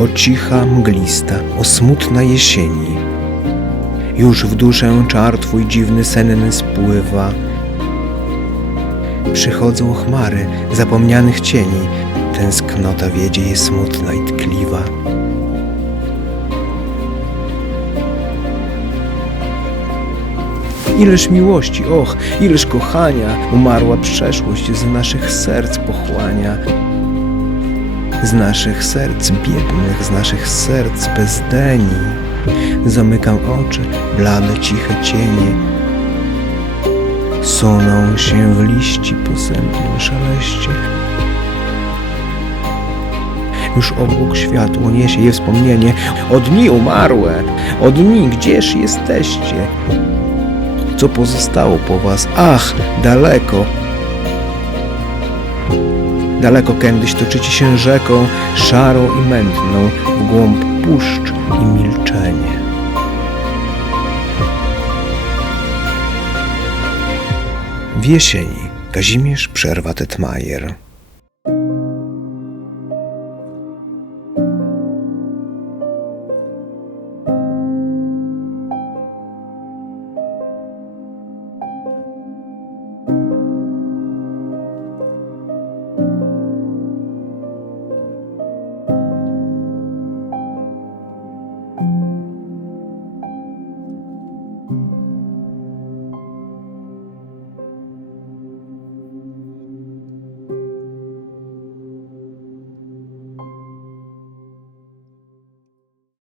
O cicha, mglista, o smutna jesieni. Już w duszę czar twój dziwny senny spływa. Przychodzą chmary zapomnianych cieni, tęsknota wiedzie je smutna i tkliwa. Ileż miłości, och, ileż kochania, umarła przeszłość z naszych serc pochłania. Z naszych serc biednych, z naszych serc bezdeni. Zamykam oczy, blade, ciche cienie. Suną się w liści posępnym szeleście. Już obok światło niesie je wspomnienie. O dni umarłe, o dni, gdzież jesteście? Co pozostało po was? Ach, daleko. Daleko kiedyś toczycie się rzeką, szarą i mętną, w głąb puszcz i milczenie. W jesieni Kazimierz Przerwa Tetmajer